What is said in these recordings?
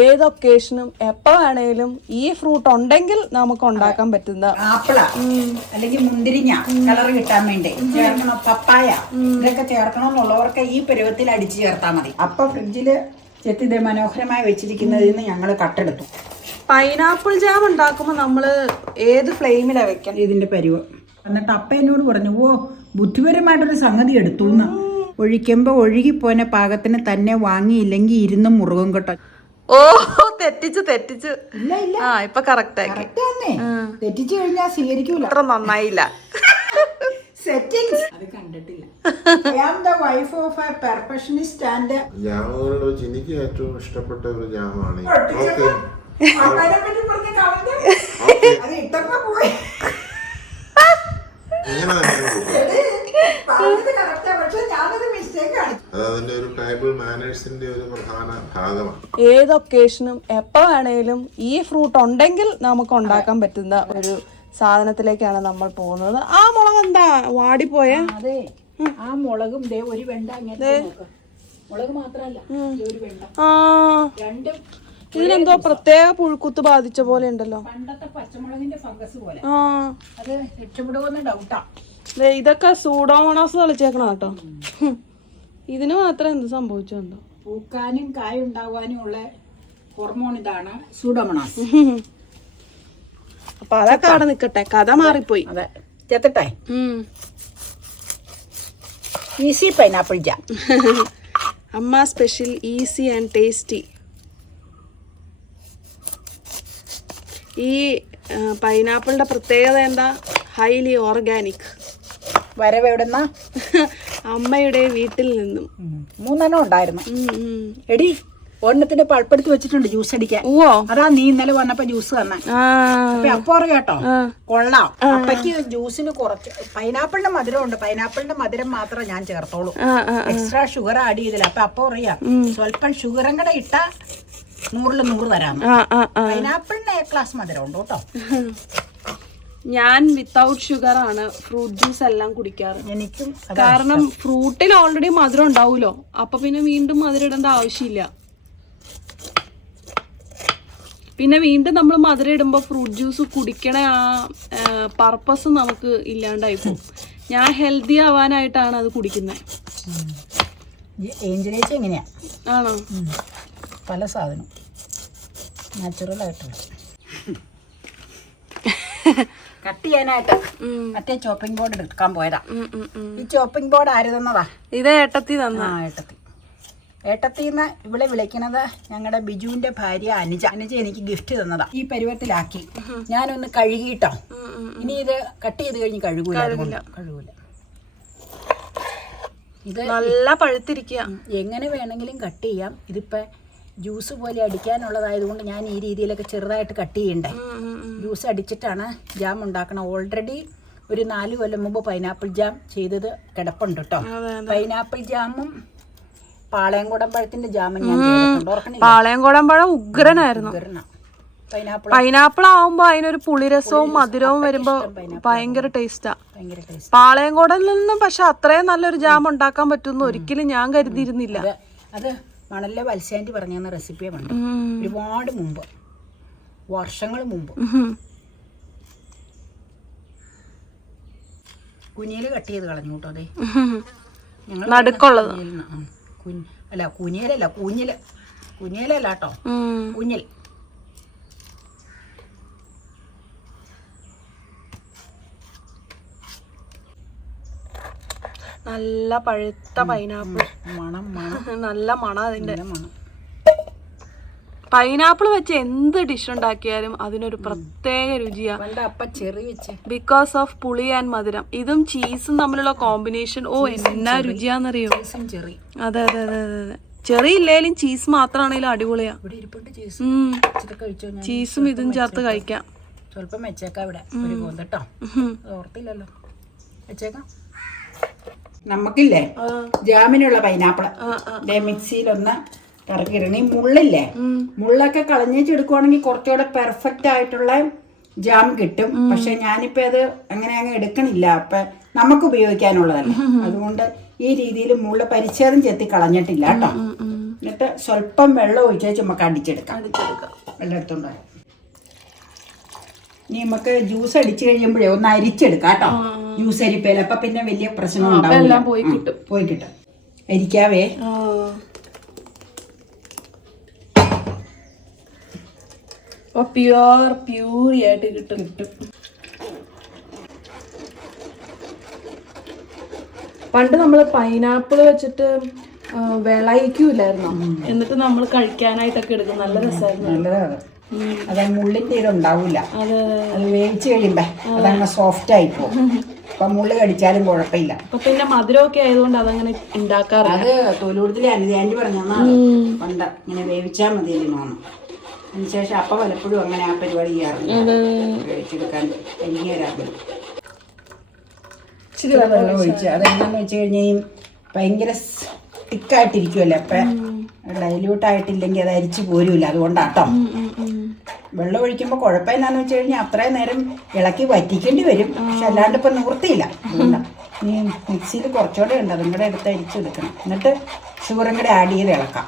ഏത് ഒക്കേഷനും എപ്പോ വേണേലും ഈ ഫ്രൂട്ട് ഉണ്ടെങ്കിൽ നമുക്ക് ഉണ്ടാക്കാൻ പറ്റുന്ന ആപ്പിള അല്ലെങ്കിൽ മുന്തിരിങ്ങ കളർ കിട്ടാൻ വേണ്ടി ചേർക്കണം. പപ്പായ ഇതൊക്കെ ചേർക്കണമെന്നുള്ളവർക്ക് ഈ പരുവത്തിൽ അടിച്ചു ചേർത്താൽ മതി. അപ്പൊ ഫ്രിഡ്ജില് ചെത്തി മനോഹരമായി വെച്ചിരിക്കുന്നതിൽ നിന്ന് ഞങ്ങൾ കട്ടെടുത്തു. പൈനാപ്പിൾ ജാം ഉണ്ടാക്കുമ്പോൾ നമ്മള് ഏത് ഫ്ലെയിമിലാണ് വെക്കണം? ഇതിന്റെ പരുവം. എന്നിട്ട് അപ്പ എന്നോട് പറഞ്ഞു, ഓ ബുദ്ധിപരമായിട്ടൊരു സംഗതി എടുത്തു എന്ന്. ഒഴിക്കുമ്പോ ഒഴുകിപ്പോനെ പാകത്തിന് തന്നെ വാങ്ങിയില്ലെങ്കിൽ ഇരുന്ന് മുറുകും കേട്ടോ. ഓ തെറ്റിച്ച് ഇല്ല ഇല്ല, ഇപ്പൊ കറക്റ്റ് ആക്കി. തെറ്റിച്ചു കഴിഞ്ഞാൽ സ്വീകരിക്കൂല. അത്ര നന്നായില്ല. സെറ്റിംഗ്സ് അത് കണ്ടിട്ടില്ല. I am the wife of a perfectionist and ജാമുകളിൽ വെച്ച് എനിക്ക് ഏറ്റവും ഇഷ്ടപ്പെട്ട ഒരു ജാമാണ് അതിന്റെ ഒരു ടേബിൾ മാനേഴ്സിന്റെ ഒരു പ്രധാന ഭാഗമാണ്. ഏത് ഒക്കേഷനും എപ്പോ വേണേലും ഈ ഫ്രൂട്ട് ഉണ്ടെങ്കിൽ നമുക്ക് ഉണ്ടാക്കാൻ പറ്റുന്ന ഒരു സാധനത്തിലേക്കാണ് നമ്മൾ പോകുന്നത്. ആ മുളക് എന്താ വാടിപ്പോയ? അതെ, ആ മുളകും ഒരു വെണ്ട അങ്ങനെ മുളക് മാത്രല്ല ഒരു വെണ്ട രണ്ടും ഇതിനെന്തോ പ്രത്യേക പുഴുക്കുത്ത് ബാധിച്ച പോലെ ഉണ്ടല്ലോ. പണ്ടത്തെ പച്ചമുളകിന്റെ ഫംഗസ് പോലെ. അത് രക്ഷപ്പെടുമെന്ന് ഡൗട്ടാ. ഇതൊക്കെ സൂഡോമോണാസ് കളിച്ചേക്കണം കേട്ടോ. ഇതിന് മാത്രം എന്ത് സംഭവിച്ചു എന്തോ. പൂക്കാനും കായ ഉണ്ടാവാനും ഉള്ള ഹോർമോൺ ഇതാണ് സൂഡോമോണാസ്. അപ്പൊ അതൊക്കെ അവിടെ നിക്കട്ടെ, കഥ മാറിപ്പോയി. അതെ, ചെത്തട്ടെ. Easy pineapple jam. അമ്മ സ്പെഷ്യൽ, ഈസി ആൻഡ് ടേസ്റ്റി. ഈ പൈനാപ്പിളിന്റെ പ്രത്യേകത എന്താ? Highly organic. വരവെവിടുന്ന? അമ്മയുടെ വീട്ടിൽ നിന്നും 3 ഉണ്ടായിരുന്നു. എടി ഒരെണ്ണത്തിന്റെ പൾപ്പെടുത്ത് വെച്ചിട്ടുണ്ട് ജ്യൂസ് അടിക്കാൻ. അതാ നീ ഇന്നലെ വന്നപ്പോ ജ്യൂസ് തന്നെ. അപ്പൊ കേട്ടോ, കൊള്ളാം. അപ്പക്ക് ജ്യൂസിന് കുറച്ച് പൈനാപ്പിളിന്റെ മധുരം ഉണ്ട്. പൈനാപ്പിളിന്റെ മധുരം മാത്രമേ ഞാൻ ചേർത്തോളൂ, എക്സ്ട്രാ ഷുഗർ ആഡ് ചെയ്തില്ല. അപ്പൊ പറയാ സ്വല്പം ഷുഗറും കൂടെ ഇട്ട 100 100 തരാം. പൈനാപ്പിളിന് A ക്ലാസ് മധുരം ഉണ്ട് കേട്ടോ. ഞാൻ വിത്തൗട്ട് ഷുഗർ ആണ് ഫ്രൂട്ട് ജ്യൂസ് എല്ലാം കുടിക്കാറ്. എനിക്കും, കാരണം ഫ്രൂട്ടിൽ ഓൾറെഡി മധുരം ഉണ്ടാവുമല്ലോ, അപ്പൊ പിന്നെ വീണ്ടും മധുരം ഇടേണ്ട ആവശ്യമില്ല. പിന്നെ വീണ്ടും നമ്മൾ മധുരം ഇടുമ്പോൾ ഫ്രൂട്ട് ജ്യൂസ് കുടിക്കണ ആ പർപ്പസ് നമുക്ക് ഇല്ലാണ്ടായി പോകും. ഞാൻ ഹെൽത്തി ആവാനായിട്ടാണ് അത് കുടിക്കുന്നത്. എങ്ങനെയാ? ആണോ? പല സാധനം നാച്ചുറൽ ആയിട്ടുള്ള കട്ട് ചെയ്യാനായിട്ട് മറ്റേ ചോപ്പിംഗ് ബോർഡ് എടുക്കാൻ പോയതാ. ഈ ചോപ്പിംഗ് ബോർഡ് ആര് തന്നതാ? ഇത് ഏട്ടത്തി തന്ന. ഏട്ടത്തിന്ന് ഇവിടെ വിളിക്കുന്നത് ഞങ്ങളുടെ ബിജുവിന്റെ ഭാര്യ അനുജ. അനുജ എനിക്ക് ഗിഫ്റ്റ് തന്നതാ. ഈ പരുവത്തിലാക്കി ഞാനൊന്ന് കഴുകിട്ടോ. ഇനി ഇത് കട്ട് ചെയ്ത് കഴിഞ്ഞ് കഴുകൂല. ഇത് നല്ല പഴുത്തിരിക്കുക. എങ്ങനെ വേണമെങ്കിലും കട്ട് ചെയ്യാം. ഇതിപ്പോ ജ്യൂസ് പോലെ അടിക്കാനുള്ളതായതുകൊണ്ട് ഞാൻ ഈ രീതിയിലൊക്കെ ചെറുതായിട്ട് കട്ട് ചെയ്യണ്ടേ. ജ്യൂസ് അടിച്ചിട്ടാണ് ജാം ഉണ്ടാക്കണം. ഓൾറെഡി ഒരു 4 കൊല്ലം മുമ്പ് പൈനാപ്പിൾ ജാം ചെയ്തത് കിടപ്പുണ്ട് കേട്ടോ. പൈനാപ്പിൾ ജാമും പാളയംകുടം പഴത്തിന്റെ ജാമും ഞാൻ ചെയ്തിട്ടുണ്ട്. പാളയംകുടം പഴം ഉഗ്രനായിരുന്നു. പൈനാപ്പിൾ ആവുമ്പോ അതിനൊരു പുളിരസവും മധുരവും വരുമ്പോ ഭയങ്കര ടേസ്റ്റാ. പാളയംകുടയിൽ നിന്നും പക്ഷെ അത്രയും നല്ലൊരു ജാം ഉണ്ടാക്കാൻ പറ്റുമെന്ന് ഒരിക്കലും ഞാൻ കരുതിയിരുന്നില്ല. അത് മണലിലെ വത്സ്യാന്റി പറഞ്ഞ റെസിപ്പിയാണ്. ഒരുപാട് മുമ്പ്, വർഷങ്ങൾ മുമ്പ്. കുനിയല് കട്ട് ചെയ്ത് കളഞ്ഞു കേട്ടോ. അതെ, നടുക്കുള്ളത് അല്ല, കുനിയലല്ല, കുഞ്ഞിലല്ല കേട്ടോ, കുഞ്ഞിൽ. നല്ല പഴുത്ത പൈനാപ്പിൾ. മണം നല്ല മണം അതിന്റെ. പൈനാപ്പിൾ വെച്ച് എന്ത് ഡിഷ് ഉണ്ടാക്കിയാലും അതിനൊരു പ്രത്യേക രുചിയാ. ബിക്കോസ് ഓഫ് പുളി ആൻഡ് മധുരം. ഇതും ചീസും തമ്മിലുള്ള കോമ്പിനേഷൻ എന്നാ രുചിയാന്നറിയോ? അതെ അതെ അതെ അതെ. ചെറി ഇല്ലേലും ചീസ് മാത്രമാണെങ്കിലും അടിപൊളിയാ. ചീസും ഇതും ചേർത്ത് കഴിക്കാം. സ്വല്പം വെച്ചേക്കാം ഇവിടെ. ഓർത്തില്ലല്ലോ, വെച്ചേക്കാം. നമുക്കില്ലേ ജാമിനുള്ള പൈനാപ്പിള് മിക്സിയിലൊന്ന് കറക്കിയിടണം. ഈ മുള്ളില്ലേ, മുള്ളൊക്കെ കളഞ്ഞേച്ചെടുക്കുവാണെങ്കിൽ കുറച്ചുകൂടെ പെർഫെക്റ്റ് ആയിട്ടുള്ള ജാം കിട്ടും. പക്ഷെ ഞാനിപ്പോ അത് അങ്ങനെ അങ്ങ് എടുക്കണില്ല. അപ്പൊ നമുക്ക് ഉപയോഗിക്കാനുള്ളതല്ല, അതുകൊണ്ട് ഈ രീതിയിൽ മുള്ള പരിച്ഛേദം ചെത്തി കളഞ്ഞിട്ടില്ല കേട്ടോ. എന്നിട്ട് സ്വല്പം വെള്ളം ഒഴിച്ചാൽ നമുക്ക് അടിച്ചെടുക്കാം. വെള്ളം എടുത്തോണ്ട് വരാം. ഇനി നമുക്ക് ജ്യൂസ് അടിച്ചു കഴിയുമ്പോഴേ ഒന്ന് അരിച്ചെടുക്കാം കേട്ടോ. ജ്യൂസ് അരിപ്പേല അപ്പൊ പിന്നെ വലിയ പ്രശ്നം ഉണ്ടാവില്ല. പോയി കിട്ടും. അരിക്കാവേ. പ്യൂരി ആയിട്ട് കിട്ടും. പണ്ട് നമ്മള് പൈനാപ്പിൾ വെച്ചിട്ട് വിളയിക്കൂലായിരുന്നോ, എന്നിട്ട് നമ്മൾ കഴിക്കാനായിട്ടൊക്കെ എടുക്കും. നല്ല രസമായിരുന്നു. നല്ലതാണ്. അത് മുള്ളിന്റെ ഇതുണ്ടാവൂല. അത് വേവിച്ച് കഴിയുമ്പോ അതങ്ങനെ സോഫ്റ്റ് ആയി പോകും. അപ്പൊ മുള്ളു കടിച്ചാലും കുഴപ്പമില്ല. പിന്നെ മധുരമൊക്കെ ആയതുകൊണ്ട് അതങ്ങനെ ഉണ്ടാക്കാറില്ല. അത് തൊലൂടത്തിലെ ആന്റി പറഞ്ഞാണ് പണ്ട് ഇങ്ങനെ വേവിച്ചാൽ മതിയല്ലോ. അതിനുശേഷം അപ്പൊ പലപ്പോഴും അങ്ങനെ ആ പരിപാടി ചെയ്യാറുണ്ട്. വേവിച്ചെടുക്കാൻ വലിയൊരാകും. ഇച്ചിരി വെള്ളം ഒഴിച്ച് അതെന്നാന്ന് വെച്ച് കഴിഞ്ഞാൽ ഭയങ്കര തിക്കായിട്ടിരിക്കുമല്ലോ. അപ്പൊ ഡൈല്യൂട്ട് ആയിട്ടില്ലെങ്കിൽ അത് അരിച്ചു പോരൂല. അതുകൊണ്ടാട്ടോ വെള്ളം ഒഴിക്കുമ്പോൾ കുഴപ്പമില്ലാന്ന് വെച്ച് കഴിഞ്ഞാൽ അത്രയും നേരം ഇളക്കി വറ്റിക്കേണ്ടി വരും. പക്ഷെ അല്ലാണ്ട് ഇപ്പൊ നിവൃത്തിയില്ല. അതുകൊണ്ടാണ് ഈ മിക്സിയിൽ കുറച്ചുകൂടെ ഉണ്ട്, അതും കൂടെ എടുത്ത് അരിച്ചെടുക്കണം. എന്നിട്ട് ഷുഗറും കൂടെ ആഡ് ചെയ്ത് ഇളക്കാം.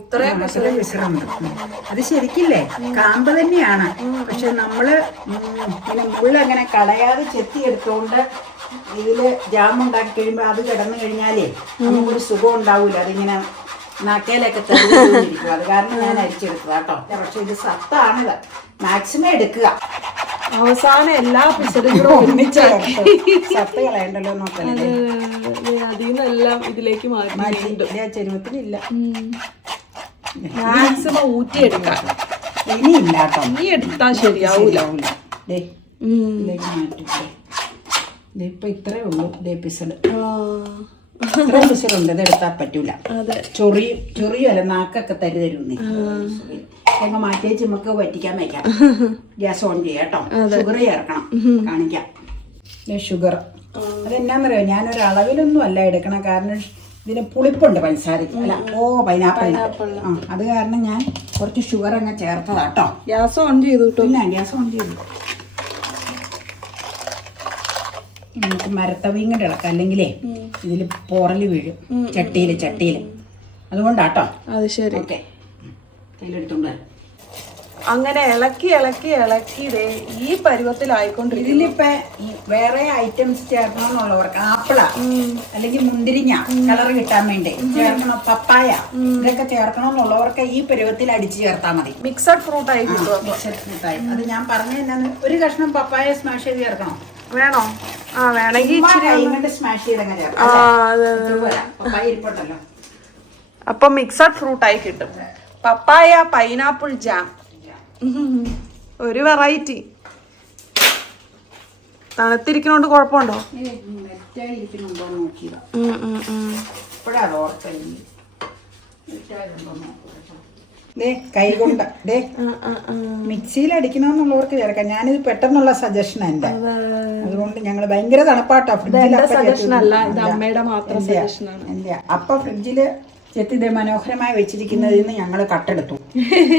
ഇത്രയും വിശ്രമുണ്ട്. അത് ശരിക്കില്ലേ കാമ്പ് തന്നെയാണ്. പക്ഷെ നമ്മള് ഇങ്ങനെ മുള്ളങ്ങനെ കളയാതെ ചെത്തി എടുത്തോണ്ട് ഇതില് ജാം ഉണ്ടാക്കി കഴിയുമ്പോ അത് കിടന്നു കഴിഞ്ഞാലേ നമുക്കൊരു സുഖം ഉണ്ടാവൂല. അതിങ്ങനെ നാക്കയിലൊക്കെ തെളിഞ്ഞിരിക്കും. അത് കാരണം ഞാൻ അരിച്ചെടുക്കുക കേട്ടോ. പക്ഷെ ഇത് സത്താണിത്. മാക്സിമം എടുക്കുക. അവസാനം എല്ലാ പിസറുകളും ഒന്നിച്ചാക്കി സത്ത് കളയണ്ടല്ലോ നോക്കണേ. അതിന്നെല്ലാം ഇതിലേക്ക് മാറ്റി. ചെരുവത്തിനില്ല. മാക്സിമം ഊറ്റിയെടുക്കാം. ഇനിയില്ല കേട്ടോ. ഇനി എടുത്താൽ ശരിയാവൂല. ഇപ്പൊ ഇത്രേ ഉള്ളൂ. പിസഡ് ഇത്ര പിസഡുണ്ട്. ഇത് എടുത്താൽ പറ്റൂല. ചൊറിയല്ല നാക്കൊക്കെ തരുന്നേ. ഞങ്ങൾ മാറ്റി വെച്ച് നമുക്ക് വറ്റിക്കാൻ വയ്ക്കാം. ഗ്യാസ് ഓൺ ചെയ്യാം കേട്ടോ. ഷുഗർ ചേർക്കണം. കാണിക്കാം. ഷുഗർ അതെന്നാന്നറിയോ, ഞാനൊരു അളവിലൊന്നും അല്ല എടുക്കണം. കാരണം ഇതിന് പുളിപ്പുണ്ട് പഞ്ചസാര. അല്ല പൈനാപ്പിൾ. അത് കാരണം ഞാൻ കുറച്ച് ഷുഗർ അങ്ങ് ചേർത്തതാട്ടോ. ഗ്യാസ് ഓൺ ചെയ്തു. ഗ്യാസ് ഓൺ ചെയ്തു. നമുക്ക് മരത്തവിയും കൂടെ ഇളക്കാം. അല്ലെങ്കിലേ ഇതിൽ പോറല് വീഴും ചട്ടിയില്. അതുകൊണ്ടാട്ടോ. അത് ശരി. ഓക്കെ, കയ്യിലെടുത്തോണ്ട് അങ്ങനെ ഇളക്കി ഈ പരുവത്തിലായിക്കൊണ്ടിരിക്കും. ഇതിലിപ്പോ വേറെ ഐറ്റംസ് ചേർക്കണമെന്നുള്ളവർക്ക് ആപ്പിള അല്ലെങ്കിൽ മുന്തിരിങ്ങ കളർ കിട്ടാൻ വേണ്ടി ചേർക്കണം. പപ്പായ ഇതൊക്കെ ചേർക്കണമെന്നുള്ളവർക്ക് ഈ പരുവത്തിൽ അടിച്ചു ചേർത്താൽ മതി. മിക്സഡ് ഫ്രൂട്ട് ആയി കിട്ടും. മിക്സഡ് ഫ്രൂട്ട് ആയി. അത് ഞാൻ പറഞ്ഞ ഒരു കഷ്ണം പപ്പായ സ്മാഷ് ചെയ്ത് ചേർക്കണം. വേണോ? വേണമെങ്കിൽ സ്മാഷ് ചെയ്തങ്ങനെ ചേർക്കാം. പപ്പായ ഇരിപ്പുണ്ടല്ലോ. അപ്പൊ മിക്സഡ് ഫ്രൂട്ട് ആയി കിട്ടും. പപ്പായ പൈനാപ്പിൾ ജാം ഒരു വെറൈറ്റി. തണുത്തിരിക്കുന്നോണ്ട് കുഴപ്പമുണ്ടോ? കൈ കൊണ്ട് മിക്സിയിൽ അടിക്കണമെന്നുള്ളവർക്ക് ചേർക്കാം. ഞാനിത് പെട്ടെന്നുള്ള സജഷൻ എന്റെ. അതുകൊണ്ട് ഞങ്ങള് ഭയങ്കര തണുപ്പാട്ടോ. അപ്പൊ ഫ്രിഡ്ജില് ചെത്തി മനോഹരമായി വെച്ചിരിക്കുന്നതിൽ നിന്ന് ഞങ്ങൾ കട്ടെടുത്തു.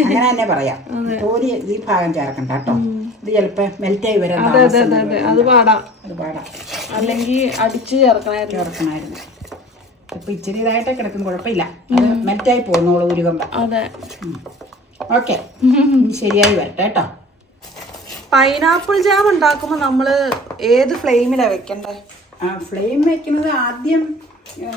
അങ്ങനെ തന്നെ പറയാം. തോരി ഈ ഭാഗം ചേർക്കണ്ട കേട്ടോ. ഇത് ചിലപ്പോ മെൽറ്റായി വരാൻ അത് പാടാം. അല്ലെങ്കിൽ അടിച്ച് ചേർക്കണമായിരുന്നു. ഇപ്പൊ ഇച്ചിരി ഇതായിട്ടേ കിടക്കും. കുഴപ്പമില്ല. അത് മെൽറ്റായി പോകുന്നോളൂ ഉരുകുമ്പോ. ഓക്കെ, ശരിയായി വരട്ടെ കേട്ടോ. പൈനാപ്പിൾ ജാം ഉണ്ടാക്കുമ്പോ നമ്മള് ഏത് ഫ്ലെയിമിലാ വെക്കണ്ടേ? ഫ്ലെയിം വെക്കുന്നത് ആദ്യം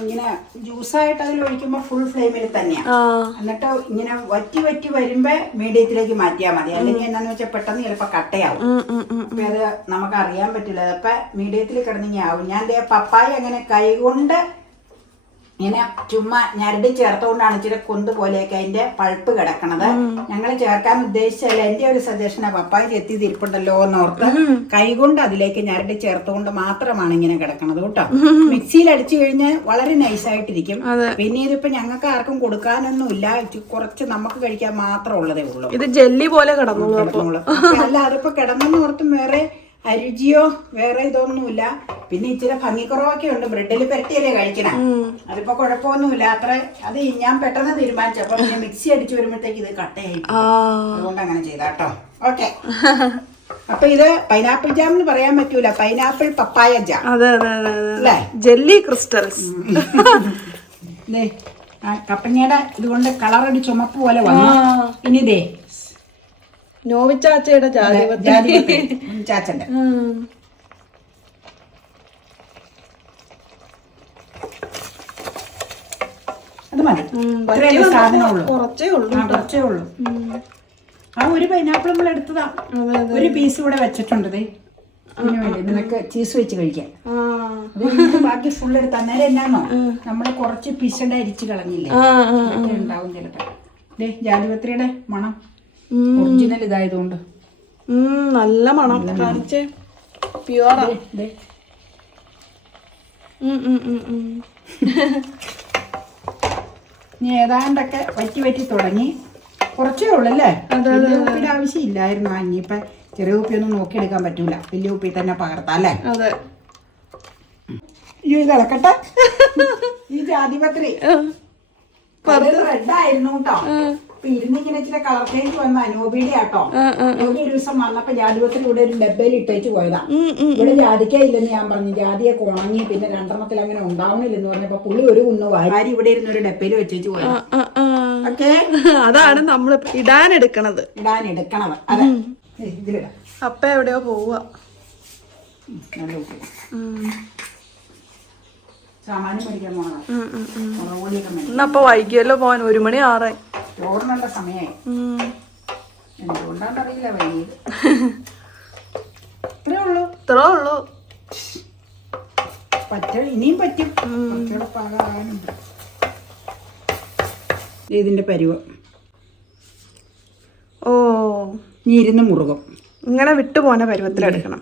ഇങ്ങനെ ജ്യൂസായിട്ട് അതിൽ ഒഴിക്കുമ്പോൾ ഫുൾ ഫ്ലെയിമിൽ തന്നെയാണ്. എന്നിട്ട് ഇങ്ങനെ വറ്റി വരുമ്പോ മീഡിയത്തിലേക്ക് മാറ്റിയാൽ മതി. അല്ലെങ്കിൽ എന്താന്ന് വെച്ചാൽ പെട്ടെന്ന് ചിലപ്പോ കട്ടയാവും. അപ്പൊ അത് നമുക്ക് അറിയാൻ പറ്റില്ല. അതപ്പോ മീഡിയത്തിൽ കിടന്നിങ്ങനെ ആവും. ഞാൻ പപ്പായ അങ്ങനെ കൈകൊണ്ട് ഇങ്ങനെ ചുമ്മാ ഞരടി ചേർത്തുകൊണ്ടാണ് ഇച്ചിരി കൊന്ത് പോലെയൊക്കെ അതിന്റെ പൾപ്പ് കിടക്കണത്. ഞങ്ങൾ ചേർക്കാൻ ഉദ്ദേശിച്ചല്ല. എന്റെ ഒരു സജഷനാ. പപ്പായ ചെത്തി തിരിപ്പുണ്ടല്ലോ എന്നോർത്ത് കൈകൊണ്ട് അതിലേക്ക് ഞരടി ചേർത്തുകൊണ്ട് മാത്രമാണ് ഇങ്ങനെ കിടക്കണത് കേട്ടോ. മിക്സിയിൽ അടിച്ചു കഴിഞ്ഞാൽ വളരെ നൈസായിട്ടിരിക്കും. പിന്നെ ഇതിപ്പോ ഞങ്ങൾക്ക് ആർക്കും കൊടുക്കാനൊന്നുമില്ല. കുറച്ച് നമുക്ക് കഴിക്കാൻ മാത്രം ഉള്ളതേ ഉള്ളൂ. ഇത് ജെല്ലി പോലെ കിടന്നോളൂ. അല്ല, അതിപ്പോ കിടന്നെന്ന് ഓർത്തും വേറെ അരുചിയോ വേറെ ഇതൊന്നുമില്ല. പിന്നെ ഇച്ചിരി ഭംഗിക്കുറവൊക്കെ ഉണ്ട്. ബ്രെഡിൽ പെരട്ടിയല്ലേ കഴിക്കണം. അതിപ്പോ കുഴപ്പമൊന്നുമില്ല. അത്ര അത് ഞാൻ പെട്ടെന്ന് തീരുമാനിച്ചപ്പോ പിന്നെ മിക്സി അടിച്ചു വരുമ്പോഴത്തേക്ക് ഇത് കട്ടയായി. അതുകൊണ്ട് അങ്ങനെ ചെയ്താട്ടോ. ഓക്കെ, അപ്പൊ ഇത് പൈനാപ്പിൾ ജാം എന്ന് പറയാൻ പറ്റൂല. പൈനാപ്പിൾ പപ്പായ ജാം. അതെ, ജെല്ലി ക്രിസ്റ്റൽസ്. കപ്പങ്ങയുടെ ഇതുകൊണ്ട് കളറൊരു ചുമപ്പ് പോലെ വന്നു. ഇനി ഇതേ നോവിച്ചാച്ചയുടെ ജാതിപത്രി ചാച്ചന്റെ അത് മതി. ഇത്രയല്ലേ സാധനമുള്ളൂ. കുറച്ചേ ഉള്ളൂ. കുറച്ചേ ഉള്ളൂ. ആ ഒരു പൈനാപ്പിൾ നമ്മൾ എടുത്തതാ. ഒരു പീസ് ഇവിടെ വെച്ചിട്ടുണ്ട്. അതിന് വേണ്ടി നിനക്ക് ചീസ് വെച്ച് കഴിക്കാൻ. ബാക്കി ഫുൾ എടുത്ത് അന്നേരം എന്നാന്നോ നമ്മള് കുറച്ച് പിശട അരിച്ച് കളഞ്ഞില്ലേ, ഉണ്ടാവും ചിലപ്പോ. ജാതിപത്രിയുടെ മണം ഒറിജിനൽ ഇതായതുകൊണ്ട് നല്ല മണം. പ്യുവറാ. ഇനി ഏതാണ്ടൊക്കെ വറ്റി തുടങ്ങി. കുറച്ചേ ഉള്ളു അല്ലേ? വലിയ ഉപ്പിന്റെ ആവശ്യമില്ലായിരുന്നു. ഇനിയിപ്പൊ ചെറിയ ഉപ്പിയൊന്നും നോക്കിയെടുക്കാൻ പറ്റൂല. വലിയ ഉപ്പിൽ തന്നെ പകർത്താം അല്ലേ? ഈ കിളക്കട്ടെ. ഈ ജാതിപത്രി റെഡായിരുന്നു കേട്ടോ. അപ്പൊ ഇരുന്നിങ്ങനെ ഇച്ചിരി കളർ ചേഞ്ച് വന്ന അനൂപിയുടെ ആട്ടോ. അനൂപി ഒരു ദിവസം വന്നപ്പോ ജാതിപത്രി ഇവിടെ ഒരു ഡബ്ബയിൽ ഇട്ടേച്ച് പോയതാ. ഇവിടെ ജാതിക്ക ഇല്ലെന്ന് ഞാൻ പറഞ്ഞു. ജാതിയൊക്കെ ഉണങ്ങി പിന്നെ 2 അങ്ങനെ ഉണ്ടാവണില്ലെന്ന് പറഞ്ഞപ്പോ പുള്ളി ഒരു കുന്നു വാരി ഇവിടെ ഇരുന്ന് ഒരു ഡബ്ബയിൽ വെച്ചേച്ച് പോയതാ. ഓക്കെ, അതാണ് നമ്മൾ ഇടാനെടുക്കണത്. അതെ, ഇതിലിടാം. അപ്പ എവിടെയോ പോവുക. സാമാനം മേടിക്കാൻ പോണതാ. ഇന്നപ്പൊ വൈകിയല്ലോ പോവാൻ. 1 മണി 6 ചോറിനുള്ള സമയമായി. എന്തുകൊണ്ടാണെന്നറിയില്ല വൈകിയത്. ഇത്രേ ഉള്ളൂ. ഇനിയും പറ്റും. പാകാനുണ്ട്. ഇതിന്റെ പരുവം. ഓ, നീ ഇരുന്ന് മുറുകും. ഇങ്ങനെ വിട്ടുപോന പരുവത്തിലെടുക്കണം.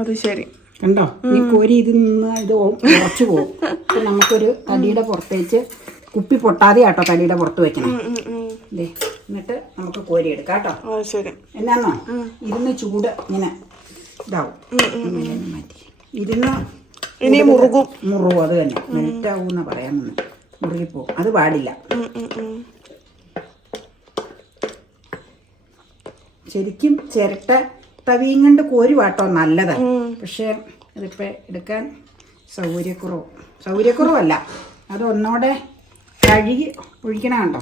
അത് ശരി. കണ്ടോ? ഈ കോരി ഇതിൽ നിന്ന് ഇത് ഉറച്ചു പോകും. നമുക്കൊരു തടിയുടെ പുറത്തേച്ച് കുപ്പി പൊട്ടാതെ ആട്ടോ തടിയുടെ പുറത്ത് വെക്കണം. എന്നിട്ട് നമുക്ക് കോരി എടുക്കാം കേട്ടോ. ശരി. എന്നാന്നോ ഇരുന്ന് ചൂട് ഇങ്ങനെ ഇതാവും. മാറ്റി ഇരുന്ന് ഇനി മുറുകും. അത് തന്നെ മെൽറ്റാവൂന്ന പറയാൻ വന്ന്. മുറുകിപ്പോവും. അത് പാടില്ല. ശരിക്കും ചിരട്ട തവിയും കൊണ്ട് കോരി വാട്ടോ നല്ലത്. പക്ഷെ അതിപ്പോൾ എടുക്കാൻ സൗകര്യക്കുറവല്ല. അത് ഒന്നോടെ കഴുകി ഒഴിക്കണ കണ്ടോ.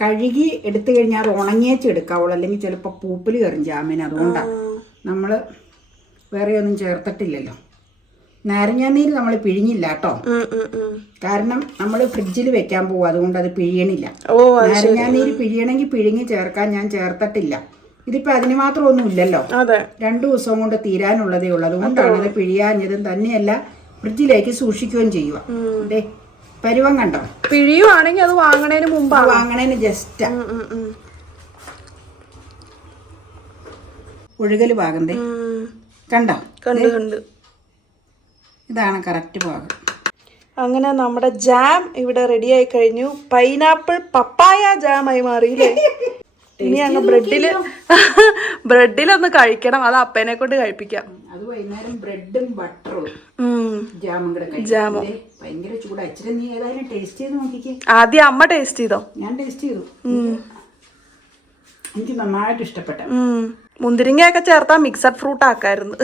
കഴുകി എടുത്തു കഴിഞ്ഞാൽ അത് ഉണങ്ങിയേച്ച് എടുക്കാവുള്ളൂ. അല്ലെങ്കിൽ ചിലപ്പോൾ പൂപ്പിൽ കയറും ജാമിന്. അതുകൊണ്ടാണ് നമ്മൾ വേറെ ഒന്നും ചേർത്തിട്ടില്ലല്ലോ. നാരങ്ങാനീര് നമ്മൾ പിഴിഞ്ഞില്ല കേട്ടോ. കാരണം നമ്മൾ ഫ്രിഡ്ജിൽ വെക്കാൻ പോകും. അതുകൊണ്ട് അത് പിഴിയണില്ല. നാരങ്ങാനീര് പിഴിയണമെങ്കിൽ പിഴിഞ്ഞ് ചേർക്കാൻ ഞാൻ ചേർത്തിട്ടില്ല. ഇതിപ്പോ അതിന് മാത്രം ഒന്നും ഇല്ലല്ലോ. 2 ദിവസം കൊണ്ട് തീരാനുള്ളതേ ഉള്ളൂ. അതുകൊണ്ടാണ് ഇത് പിഴിയാഞ്ഞതും. തന്നെയല്ല ഫ്രിഡ്ജിലേക്ക് സൂക്ഷിക്കുകയും ചെയ്യുക. അതെ, പരുവം കണ്ടോ? പിഴിയുവാണെങ്കിൽ അത് വാങ്ങണേന് മുമ്പ്, വാങ്ങണേന് ജസ്റ്റ് ഒഴുകല് പാകണ്ടേ. കണ്ടോ? കണ്ട്. ഇതാണ് കറക്റ്റ് പാകം. അങ്ങനെ നമ്മുടെ ജാം ഇവിടെ റെഡി ആയി കഴിഞ്ഞു. പൈനാപ്പിൾ പപ്പായ ജാമായി മാറിയില്ലേ? ഇനി അങ്ങ് ബ്രെഡിലൊന്ന് കഴിക്കണം. അത് അപ്പേനെ കൊണ്ട് കഴിപ്പിക്കാം. അത് വൈകുന്നേരം ബ്രെഡും ബട്ടറും ജാമും കൂടെ ഭയങ്കര ചൂടാ. ഇച്ചിരി നീ ഏതായാലും ടേസ്റ്റ് ചെയ്ത് നോക്കിക്കേ. ആദ്യം അമ്മ ടേസ്റ്റ് ചെയ്തോ? ഞാൻ ടേസ്റ്റ് ചെയ്തു. എനിക്ക് നന്നായിട്ട് ഇഷ്ടപ്പെട്ട. മുന്തിരിങ്ങയൊക്കെ ചേർത്താ മിക്സഡ് ഫ്രൂട്ട് ആക്കായിരുന്നു.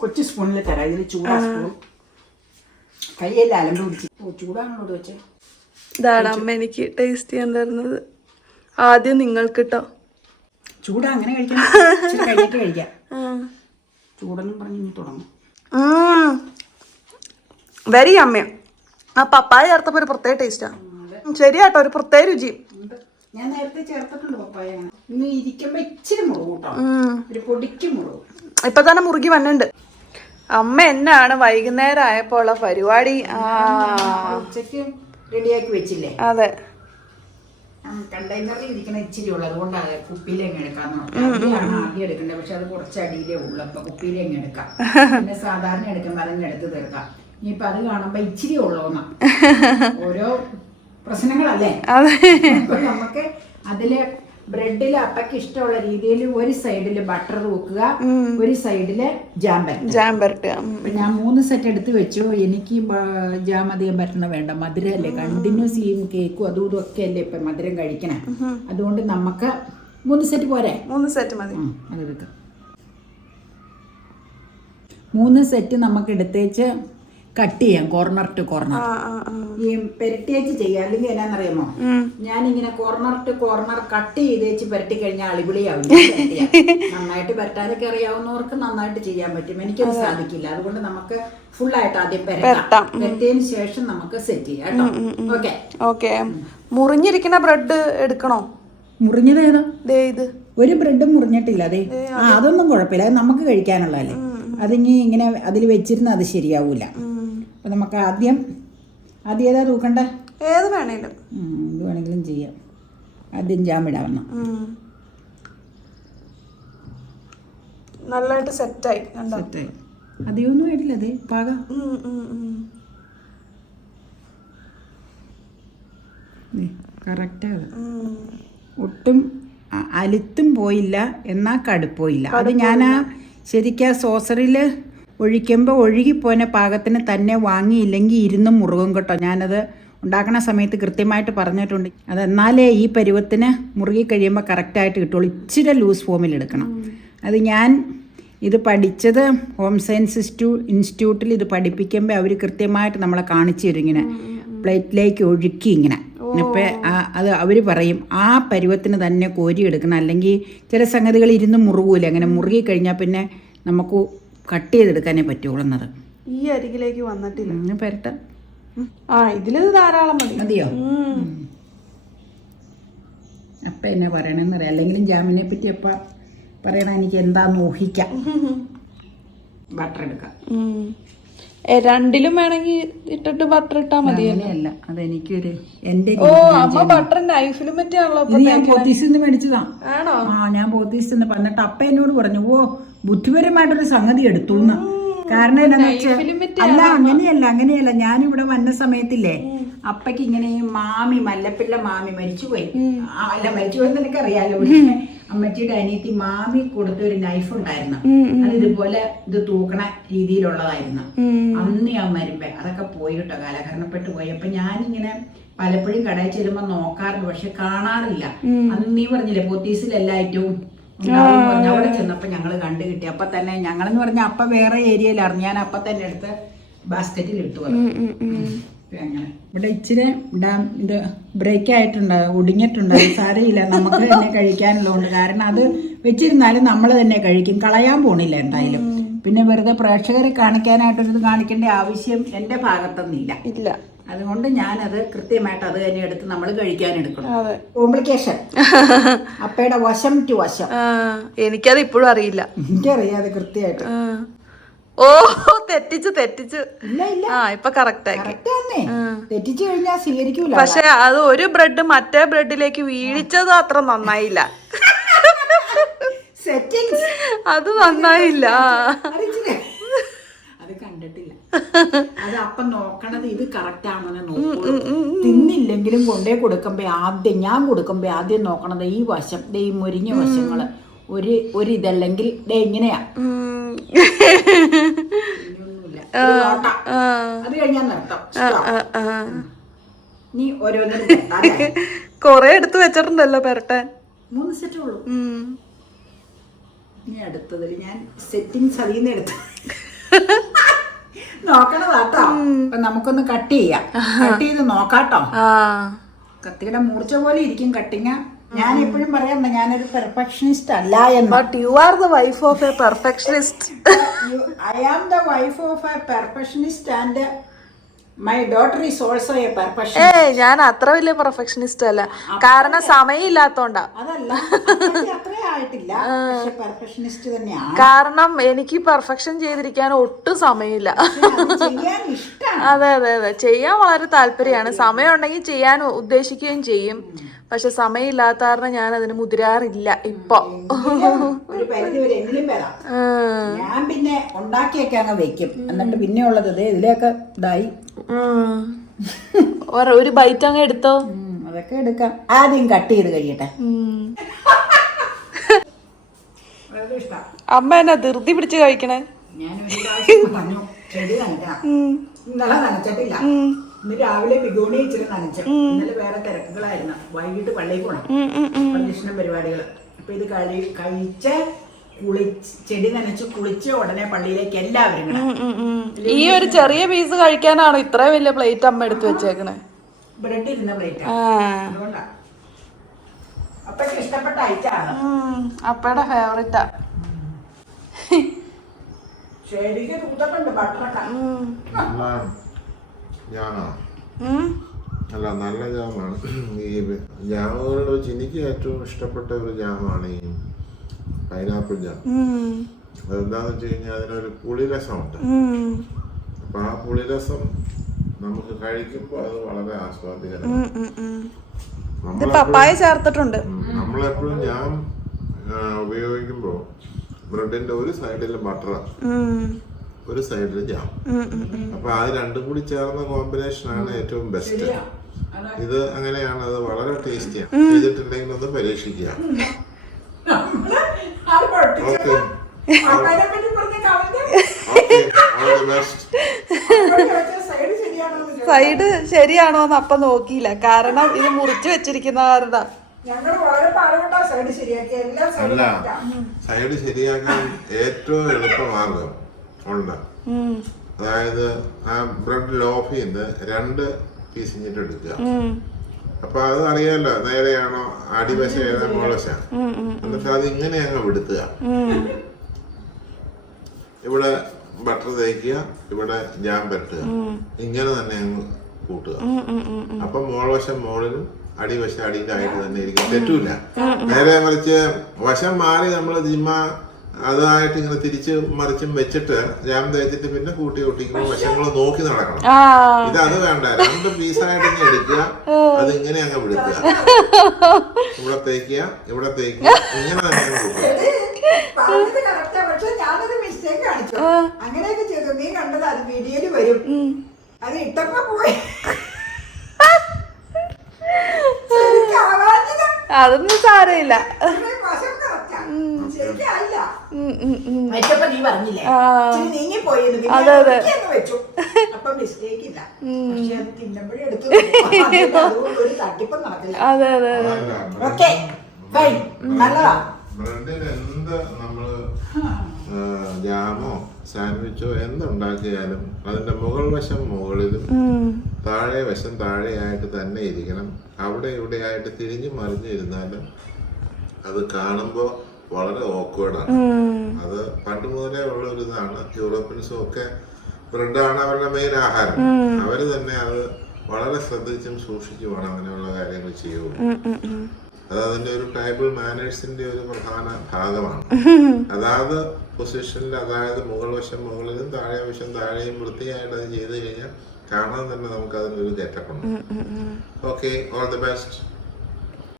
കൊച്ചു സ്പൂണിൽ തരാം. ഇതിൽ ചൂടാ സ്പൂൺ. കയ്യെല്ലാം അലമ്പ് പിടിച്ച്. ചൂടാണോട് വെച്ചേ. ഇതാണ് അമ്മ എനിക്ക് ടേസ്റ്റ് ചെയ്യാൻ തരുന്നത്. ആദ്യം നിങ്ങൾക്ക് കേട്ടോ. ചൂടാ അങ്ങനെ കഴിക്കാം. കഴിഞ്ഞിട്ട് കഴിക്കാം. ചൂടെന്നും പറഞ്ഞ് തുടങ്ങും. വെരി അമ്മ. ആ പപ്പായ ചേർത്തപ്പോ ഒരു പ്രത്യേക ടേസ്റ്റാ. ശരിയാട്ടോ, ഒരു പ്രത്യേക രുചി. ഞാൻ നേരത്തെ ചേർത്തിട്ടുണ്ട് പപ്പായ. ഇന്ന് ഇരിക്കുമ്പോ ഇച്ചിരി മുറിവ് കേട്ടോ. ഒരു പൊടിക്ക് മുറിവ്. ഇപ്പൊ തന്നെ മുറുകി വന്നിട്ടുണ്ട്. അമ്മ എന്നാണ് വൈകുന്നേരം ആയപ്പോ ഉള്ള പരിപാടി. ഉച്ചക്ക് റെഡിയാക്കി വെച്ചില്ലേ? അതെ. കണ്ടെയ്നറിൽ ഇരിക്കണ ഇച്ചിരി ഉള്ളു. അതുകൊണ്ടാണ് കുപ്പിയിലെങ്ങ് എടുക്കാന്ന് പറഞ്ഞത്. ആദ്യം എടുക്കണ്ടേ. പക്ഷെ അത് കുറച്ച് അടിയിലേ ഉള്ളു. അപ്പൊ കുപ്പിയിലെങ്ങ് എടുക്കാം. പിന്നെ സാധാരണ എടുക്കുമ്പോ അതന്നെ എടുത്ത് തീർക്കാം. ഇനിയിപ്പൊ അത് കാണുമ്പോ ഇച്ചിരി ഉള്ളൂന്നാ. ഓരോ പ്രശ്നങ്ങളല്ലേ. അപ്പൊ നമുക്ക് അതില് ബ്രെഡിൽ അപ്പക്ക് ഇഷ്ടമുള്ള രീതിയിൽ ഒരു സൈഡില് ബട്ടർ തൂക്കുക, ഒരു സൈഡില് ജാം പരട്ടുക. ഞാൻ 3 സെറ്റ് എടുത്ത് വെച്ചു. എനിക്ക് ജാം അധികം പറ്റണ വേണ്ട. മധുരമല്ലേ, കണ്ടിന്യൂസ് ഈ കേക്കും അതും ഇതും ഒക്കെ അല്ലേ ഇപ്പൊ മധുരം കഴിക്കണേ. അതുകൊണ്ട് നമുക്ക് 3 സെറ്റ് പോരെ? 3 സെറ്റ് മതി. അതെടുക്കാം. 3 സെറ്റ് നമുക്ക് എടുത്തേച്ച് കട്ട് ചെയ്യാം കോർണർ ടു കോർണർ. ഈ പെരട്ടിയേച്ച് ചെയ്യാം. അല്ലെങ്കിൽ എന്നാന്നറിയാമോ, ഞാനിങ്ങനെ കോർണർ ടു കോർണർ കട്ട് ചെയ്തേച്ച് പെരട്ടി കഴിഞ്ഞാൽ അടിപൊളിയാവും. നന്നായിട്ട് പെരട്ടാനൊക്കെ അറിയാവുന്നവർക്ക് നന്നായിട്ട് ചെയ്യാൻ പറ്റും. എനിക്കത് സാധിക്കില്ല. അതുകൊണ്ട് നമുക്ക് ഫുള്ളായിട്ട് ആദ്യം പെരട്ടാം. പെരട്ടിയതിന് ശേഷം നമുക്ക് സെറ്റ് ചെയ്യാം കേട്ടോ. Okay okay. മുറിഞ്ഞിരിക്കുന്ന ബ്രെഡ് എടുക്കണോ? മുറിഞ്ഞത് ഏതാ? ഇത് ഒരു ബ്രെഡും മുറിഞ്ഞിട്ടില്ല. അതെ, അതൊന്നും കുഴപ്പമില്ല. അത് നമുക്ക് കഴിക്കാനുള്ളതല്ലേ. അതിങ്ങി ഇങ്ങനെ അതിൽ വെച്ചിരുന്ന അത് ശരിയാവൂല. അപ്പൊ നമുക്ക് ആദ്യം ഏതാ തൂക്കണ്ടേ? ഏത് വേണേലും ഇത് വേണമെങ്കിലും ചെയ്യാം. ആദ്യം ജാമിടാവണം. നല്ലതായിട്ട് സെറ്റായി. അധികമൊന്നും ആയിട്ടില്ല. അതെ, പാക. കറക്റ്റാ. ഒട്ടും അലുത്തും പോയില്ല, എന്നാൽ കടുപ്പോയില്ല. അത് ഞാൻ ശരിക്കും സോസറിൽ ഒഴിക്കുമ്പോൾ ഒഴുകിപ്പോന പാകത്തിന് തന്നെ വാങ്ങിയില്ലെങ്കിൽ ഇരുന്ന് മുറുകും കേട്ടോ. ഞാനത് ഉണ്ടാക്കുന്ന സമയത്ത് കൃത്യമായിട്ട് പറഞ്ഞിട്ടുണ്ട്. അതെന്നാലേ ഈ പരുവത്തിന് മുറുകി കഴിയുമ്പോൾ കറക്റ്റായിട്ട് കിട്ടുള്ളൂ. ഇച്ചിരി ലൂസ് ഫോമിൽ എടുക്കണം. അത് ഞാൻ ഇത് പഠിച്ചത് ഹോം സയൻസ് ഇൻസ്റ്റിറ്റ്യൂട്ടിൽ ഇത് പഠിപ്പിക്കുമ്പോൾ അവർ കൃത്യമായിട്ട് നമ്മളെ കാണിച്ചു തരും. ഇങ്ങനെ പ്ലേറ്റിലേക്ക് ഒഴുക്കി ഇങ്ങനെ. അപ്പോൾ അത് അവർ പറയും ആ പരുവത്തിന് തന്നെ കോരി എടുക്കണം. അല്ലെങ്കിൽ ചില സംഗതികൾ ഇരുന്ന് മുറുകൂല. അങ്ങനെ മുറുകി കഴിഞ്ഞാൽ പിന്നെ നമുക്ക് കട്ട് ചെയ്തെടുക്കാനേ പറ്റുള്ളൂന്നത്. ഈ അരികിലേക്ക് വന്നിട്ടില്ല. പെരട്ട ഇതില് ധാരാളം മതിയോ? അപ്പം എന്നെ പറയണമെന്നറിയാം. അല്ലെങ്കിലും ജാമിനെ പറ്റി അപ്പം പറയണ എനിക്ക് എന്താന്ന് ഊഹിക്കാം. ബട്ടർ എടുക്കാം. രണ്ടിലും വേണമെങ്കിൽ ഇട്ടിട്ട് ബട്ടർ ഇട്ടാ മതി. അങ്ങനെയല്ല, അതെനിക്കൊരു എന്റെ അമ്മ ബട്ടർ നൈഫിലും പറ്റിയാണല്ലോ. ഞാൻ പോത്തീസിന്ന് മേടിച്ചതാ. ആണോ? ഞാൻ പോത്തീസിന്ന് പറഞ്ഞിട്ട് അപ്പ എന്നോട് പറഞ്ഞു, ഓ ബുദ്ധിപരമായിട്ടൊരു സംഗതി എടുത്തു എന്ന്. കാരണം എന്താന്ന് വെച്ചാൽ അങ്ങനെയല്ല. ഞാനിവിടെ വന്ന സമയത്തില്ലേ അപ്പയ്ക്ക് ഇങ്ങനെ ഈ മല്ലപ്പിള്ള മാമി മരിച്ചുപോയി. മരിച്ചുപോയെന്ന് എനിക്കറിയാലോ. അമ്മച്ചിയുടെ അനിയത്തി മാമി കൊടുത്ത ഒരു നൈഫ് ഉണ്ടായിരുന്നു. അത് ഇതുപോലെ ഇത് തൂക്കണ രീതിയിലുള്ളതായിരുന്നു. അന്ന് ഞാൻ വരുമ്പോ അതൊക്കെ പോയി കേട്ടോ, കാലഹരണപ്പെട്ട് പോയി. അപ്പൊ ഞാനിങ്ങനെ പലപ്പോഴും കടയിൽ ചെല്ലുമ്പോ നോക്കാറുണ്ട്, പക്ഷെ കാണാറില്ല. അന്ന് നീ പറഞ്ഞില്ലേ പോത്തീസിൽ എല്ലാ ഐറ്റവും അവിടെ ചെന്നപ്പോ ഞങ്ങള് കണ്ടു കിട്ടി. അപ്പൊ തന്നെ ഞങ്ങളെന്ന് പറഞ്ഞ അപ്പ വേറെ ഏരിയയിലായിരുന്നു. ഞാൻ അപ്പൊ തന്നെ എടുത്ത് ബാസ്ക്കറ്റിൽ ഇട്ടു. അങ്ങനെ ഇവിടെ ഇച്ചിരി ഇത് ബ്രേക്ക് ആയിട്ടുണ്ട്, ഒടിഞ്ഞിട്ടുണ്ട്. സാരയില്ല, നമുക്ക് തന്നെ കഴിക്കാനുള്ളതുകൊണ്ട്. കാരണം അത് വെച്ചിരുന്നാലും നമ്മൾ തന്നെ കഴിക്കും, കളയാൻ പോണില്ല എന്തായാലും. പിന്നെ വെറുതെ പ്രേക്ഷകരെ കാണിക്കാനായിട്ടൊരിത് കാണിക്കേണ്ട ആവശ്യം എൻ്റെ ഭാഗത്തൊന്നുമില്ല. ഇല്ല. അതുകൊണ്ട് ഞാനത് കൃത്യമായിട്ട് അത് തന്നെ എടുത്ത് നമ്മൾ കഴിക്കാൻ എടുക്കണം. കോംപ്ലിക്കേഷൻ അപ്പയുടെ വശം ടു വശം. എനിക്കത് ഇപ്പോഴും അറിയില്ല. എനിക്കറിയാതെ കൃത്യമായിട്ട്. ഓ തെറ്റിച്ചു. ഇപ്പൊ കറക്റ്റ് ആക്കി. തെറ്റിച്ചു കഴിഞ്ഞാൽ സ്വീകരിക്കൂല. പക്ഷെ അത് ഒരു ബ്രെഡ് മറ്റേ ബ്രെഡിലേക്ക് വീഴിച്ചത് അത്ര നന്നായില്ല. അത് നന്നായില്ല. അത് കണ്ടിട്ടില്ല. അത് അപ്പം നോക്കണത് ഇത് കറക്റ്റ് ആണെന്ന് നോക്കുള്ളൂ. തിന്നില്ലെങ്കിലും കൊണ്ടേ കൊടുക്കുമ്പോ ഞാൻ കൊടുക്കുമ്പോ ആദ്യം നോക്കണത് ഈ വശം, ഈ മുരിഞ്ഞ വശങ്ങള് ഒരു ഇതല്ലെങ്കിൽ ഇങ്ങനെയാ. അത് കഴിഞ്ഞാൽ നിർത്താം. നീ ഓരോന്നും കൊറേ എടുത്ത് വെച്ചിട്ടുണ്ടല്ലോ പെരട്ടാൻ. 3 സെറ്റേ ഉള്ളൂ. ഇനി അടുത്തതിൽ ഞാൻ സെറ്റിങ്സ് അതിന്ന് എടുത്ത് നോക്കണതാട്ടോ. അപ്പൊ നമുക്കൊന്ന് കട്ട് ചെയ്യാം. കട്ട് ചെയ്ത് നോക്കാട്ടോ. കത്തിയുടെ മൂർച്ച പോലെ ഇരിക്കും കട്ടിങ്. ഞാൻ എപ്പോഴും പറയാറുണ്ട് ഞാനൊരു പെർഫെക്ഷനിസ്റ്റ് അല്ല എന്ന്. But you are the wife of a perfectionist. I am the wife of a perfectionist and my daughter is also a perfectionist. ഞാൻ അത്ര വലിയ പെർഫെക്ഷനിസ്റ്റ് അല്ല, കാരണം സമയമില്ലാത്തോണ്ടാ. അതല്ല, അത്രേ ആയിട്ടില്ല, പക്ഷെ പെർഫെക്ഷനിസ്റ്റ് തന്നെയാണ്. കാരണം എനിക്ക് പെർഫെക്ഷൻ ചെയ്തിരിക്കാൻ ഒട്ടും സമയമില്ല. അതെ, ചെയ്യാൻ വളരെ താല്പര്യമാണ്. സമയം ഉണ്ടെങ്കിൽ ചെയ്യാൻ ഉദ്ദേശിക്കുകയും ചെയ്യും. പക്ഷെ സമയമില്ലാത്ത കാരണം ഞാൻ അതിന് മുതിരാറില്ല ഇപ്പൊ. ഒരു പരിധി വരെ എങ്കിലും വരാം. ഞാൻ പിന്നെ ഉണ്ടാക്കിയൊക്കെ അങ്ങ് വെക്കും. എന്നിട്ട് പിന്നെ ഉള്ളത് ഇതിലേക്ക് ഇതായി ഒരു ബൈറ്റ് അങ്ങ് എടുത്തോ. അതൊക്കെ എടുക്കാം. ആദ്യം കട്ട് ചെയ്ത് കഴിയട്ടെ. അമ്മ എന്നാ ധൃതി പിടിച്ച് കഴിക്കണേ. പറഞ്ഞു ചെടി നനയ്ക്കണം. ഇന്നലെ നനച്ചിട്ടില്ല. ഇന്ന് രാവിലെ ബിഗോണി ഇച്ചിരി നനച്ചു. ഇന്നലെ വേറെ തിരക്കുകളായിരുന്നു. വൈകിട്ട് പള്ളിയിൽ പോകണം, പ്രദക്ഷിണം പരിപാടികൾ. അപ്പൊ ഇത് കഴിച്ച് ചെടി നനച്ച് കുളിച്ച് ഉടനെ പള്ളിയിലേക്ക് എല്ലാവരും കൂടെ. ഈ ഒരു ചെറിയ പീസ് കഴിക്കാനാണോ ഇത്രയും വലിയ പ്ലേറ്റ് അമ്മ എടുത്ത് വെച്ചേക്കണേ? ബ്രെഡ് ഇരുന്ന പ്ലേറ്റ്, അതുകൊണ്ടാ. അപ്പക്ക് ഇഷ്ടപ്പെട്ട ഐറ്റാണ്. അപ്പയുടെ ഫേവറേറ്റാ. ശരിക്ക് തൂത്തൊക്കെ ബട്ടറൊക്കെ. അല്ല, നല്ല ജാമാണ്. ഈ ജാമുകളിൽ വെച്ച് എനിക്ക് ഏറ്റവും ഇഷ്ടപ്പെട്ട ഒരു ജാമാണ് ഈ പൈനാപ്പിൾ ജാം. അതെന്താന്ന് വെച്ച് കഴിഞ്ഞാൽ അതിനൊരു പുളിരസമുണ്ട്. അപ്പൊ ആ പുളിരസം നമുക്ക് കഴിക്കുമ്പോൾ അത് വളരെ ആസ്വാദ്യകരമാണ്. പപ്പായ ചേർത്തിട്ടുണ്ട്. നമ്മളെപ്പോഴും ജാം ഉപയോഗിക്കുമ്പോൾ ബ്രെഡിന്റെ ഒരു സൈഡിൽ ബട്ടർ, ഒരു സൈഡിൽ ജാം. അപ്പൊ അത് രണ്ടും കൂടി ചേർന്ന കോമ്പിനേഷൻ ആണ് ഏറ്റവും ബെസ്റ്റ്. ഇത് അങ്ങനെയാണ്, അത് വളരെ ടേസ്റ്റിയാണ്. ചെയ്തിട്ടുണ്ടെങ്കിൽ ഒന്ന് പരീക്ഷിക്കുക. സൈഡ് ശരിയാണോന്ന് അപ്പൊ നോക്കിയില്ല, കാരണം ഇത് മുറിച്ച് വെച്ചിരിക്കുന്ന കാരണം. അല്ല, സൈഡ് ശരിയാക്കാൻ ഏറ്റവും എളുപ്പമാർഗം ഉണ്ട്. അതായത് ആ ബ്രെഡ് ലോഫ് ചെയ്ത് 2 പീസ് ഇഞ്ഞിട്ട് എടുക്കുക. അപ്പൊ അത് അറിയാലോ നേരെയാണോ അടിവശ ഏതാ മുകളവശ. എന്നിട്ട് അത് ഇങ്ങനെ അങ്ങ് വിടുത്തുക. ഇവിടെ ബട്ടർ തേക്കുക, ഇവിടെ ജാം പരട്ടുക, ഇങ്ങനെ തന്നെ അങ്ങ് കൂട്ടുക. അപ്പൊ മുകൾവശം മുകളിലും അടിവശം അടിയുടെ ആയിട്ട് തന്നെ ഇരിക്കും, തെറ്റൂല. നേരെ മറിച്ച് വശം മാറി നമ്മൾ ജിമ്മ അതായിട്ട് ഇങ്ങനെ തിരിച്ച് മറിച്ചും വെച്ചിട്ട് ജാം തേച്ചിട്ട് പിന്നെ കൂട്ടി ഒട്ടിക്കുമ്പോൾ വശങ്ങൾ നോക്കി നടക്കണം. ഇത് അത് വേണ്ട, 2 പീസായിട്ട് ഇങ്ങനെ എടുക്കുക, അത് ഇങ്ങനെ അങ്ങ് വിടുക്കുക. ഇവിടെ തേക്കുക, ഇവിടെ തേക്കുക, ഇങ്ങനെ തന്നെ കൂട്ടുക. അങ്ങനെയൊക്കെ ചെയ്തു. നീ കണ്ടത് അത് വീഡിയോയില് വരും. അത് ഇട്ടപ്പോ പോയി. അതൊന്നും സാരമില്ല. നീ പറഞ്ഞില്ലേ നീങ്ങി പോയത് വെച്ചു. അപ്പൊ മിസ്റ്റേക്ക് ഇല്ല. പക്ഷെ അത് തിന്നുമ്പോഴേ എടുത്തു. ഒരു തട്ടിപ്പം നടക്കില്ല. അതെ അതെ ഓക്കെ, നല്ലതാ. ബ്രെഡിന് എന്ത് നമ്മള് ജാമോ സാൻഡ്വിച്ചോ എന്തുണ്ടാക്കിയാലും അതിന്റെ മുകൾ വശം മുകളിലും താഴെ വശം താഴെയായിട്ട് തന്നെ ഇരിക്കണം. അവിടെ ഇവിടെ ആയിട്ട് തിരിഞ്ഞു മറിഞ്ഞു ഇരുന്നാലും അത് കാണുമ്പോൾ വളരെ ഓക്വേർഡാണ്. അത് പണ്ട് മുതലേ ഉള്ള ഒരു ഇതാണ്. യൂറോപ്യൻസും ഒക്കെ ബ്രെഡാണ് അവരുടെ മെയിൻ ആഹാരം. അവര് തന്നെ അത് വളരെ ശ്രദ്ധിച്ചും സൂക്ഷിച്ചുമാണ് അങ്ങനെയുള്ള കാര്യങ്ങൾ ചെയ്യുള്ളൂ. അത് അതിന്റെ ഒരു ടേബിൾ മാനേഴ്സിന്റെ ഒരു പ്രധാന ഭാഗമാണ്. അതായത് പൊസിഷനിൽ, അതായത് മുകൾ വശം മുകളിലും താഴെ വശം താഴെയും വൃത്തിയായിട്ട് അത് ചെയ്ത് കഴിഞ്ഞാൽ കാണാൻ തന്നെ നമുക്ക് അതിനൊരു ഗെറ്റപ്പ് ഉണ്ട്. Okay, all the best.